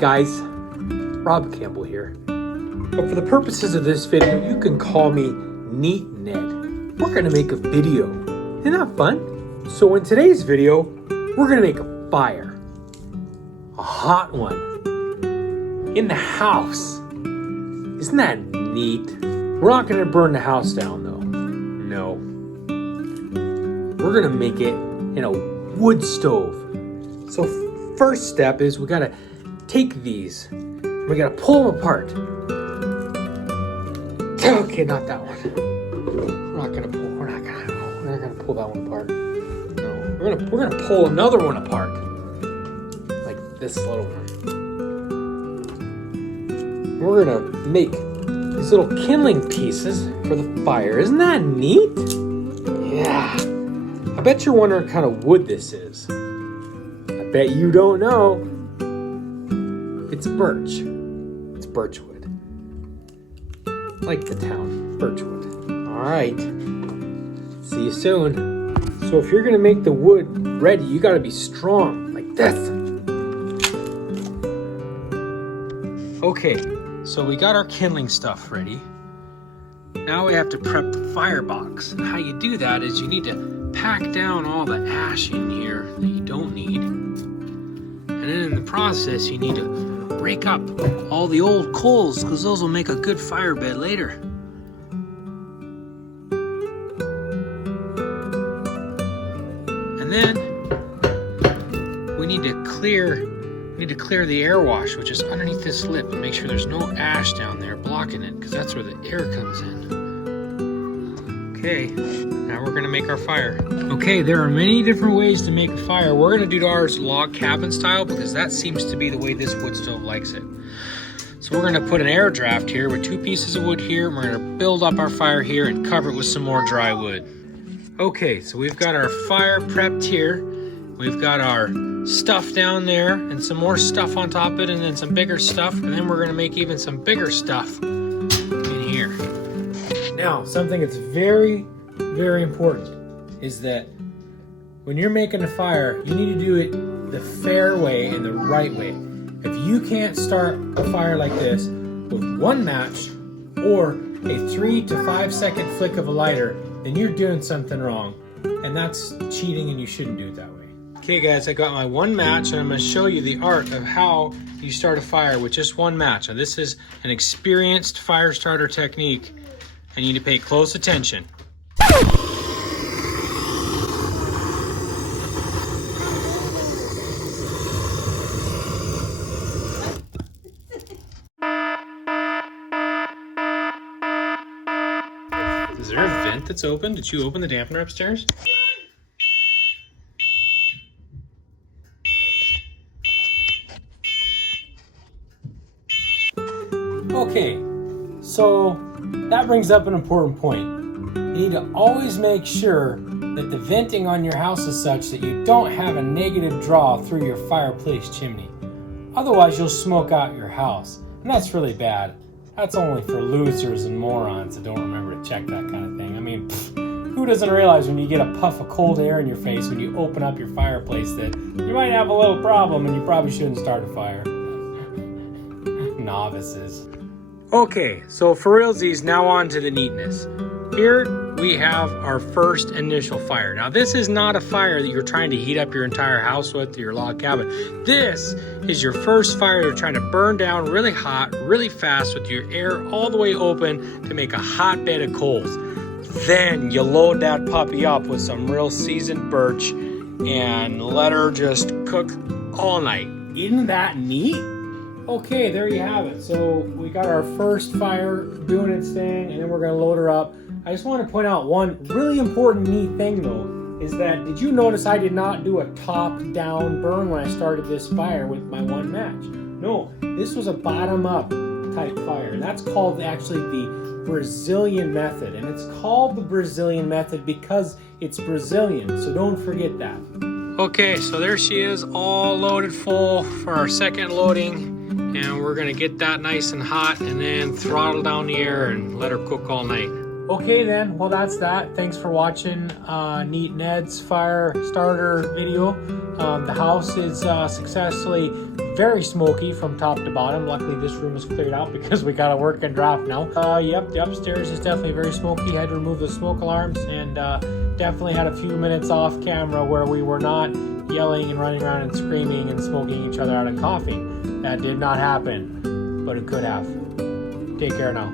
guys, Rob Campbell here. But for the purposes of this video, you can call me Neat Ned. We're gonna make a video. Isn't that fun? So in today's video, we're gonna make a fire. A hot one. In the house. Isn't that neat? We're not gonna burn the house down though. No. We're gonna make it in a wood stove. So first step is we gotta take these. We gotta pull them apart. Okay, not that one. We're not gonna pull that one apart. No, we're gonna pull another one apart. Like this little one. We're gonna make these little kindling pieces for the fire. Isn't that neat? Yeah. I bet you're wondering what kind of wood this is. I bet you don't know. It's birch. It's birch wood. Like the town, Birchwood. All right. See you soon. So if you're gonna make the wood ready, you gotta be strong, like this. Okay, so we got our kindling stuff ready. Now we have to prep the firebox. And how you do that is you need to pack down all the ash in here that you don't need. And then in the process, you need to break up all the old coals because those will make a good fire bed later. And then we need to clear the air wash, which is underneath this lip, and make sure there's no ash down there blocking it because that's where the air comes in. Okay, now we're gonna make our fire. Okay, there are many different ways to make a fire. We're gonna do ours log cabin style because that seems to be the way this wood stove likes it. So we're gonna put an air draft here with 2 pieces of wood here, and we're gonna build up our fire here and cover it with some more dry wood. Okay, so we've got our fire prepped here. We've got our stuff down there and some more stuff on top of it and then some bigger stuff, and then we're gonna make even some bigger stuff in here. Now, something that's very, very important is that when you're making a fire, you need to do it the fair way and the right way. If you can't start a fire like this with 1 match or a 3 to 5 second flick of a lighter, then you're doing something wrong. And that's cheating, and you shouldn't do it that way. Okay guys, I got my 1 match, and I'm gonna show you the art of how you start a fire with just 1 match. Now this is an experienced fire starter technique, and you need to pay close attention. Is there a vent that's open? Did you open the dampener upstairs? Okay, so that brings up an important point. You need to always make sure that the venting on your house is such that you don't have a negative draw through your fireplace chimney. Otherwise, you'll smoke out your house, and that's really bad. That's only for losers and morons that don't remember to check that kind of thing. I mean, who doesn't realize when you get a puff of cold air in your face when you open up your fireplace that you might have a little problem and you probably shouldn't start a fire? Novices. Okay, so for realsies, now on to the neatness. Here we have our first initial fire. Now this is not a fire that you're trying to heat up your entire house with or your log cabin. This is your first fire you're trying to burn down really hot, really fast with your air all the way open to make a hot bed of coals. Then you load that puppy up with some real seasoned birch and let her just cook all night. Isn't that neat? Okay, there you have it. So we got our first fire doing its thing, and then we're gonna load her up. I just want to point out one really important neat thing though, is that did you notice I did not do a top-down burn when I started this fire with my 1 match? No, this was a bottom-up type fire, and that's called actually the Brazilian method, and it's called the Brazilian method because it's Brazilian, so don't forget that. Okay, so there she is, all loaded full for our second loading. And we're gonna get that nice and hot and then throttle down the air and let her cook all night. Okay then, well that's that. Thanks for watching Neat Ned's fire starter video. The house is successfully very smoky from top to bottom. Luckily, this room is cleared out because we got a working draft now. Yep, the upstairs is definitely very smoky. Had to remove the smoke alarms, and definitely had a few minutes off camera where we were not yelling and running around and screaming and smoking each other out and coughing. That did not happen, but it could have. Take care now.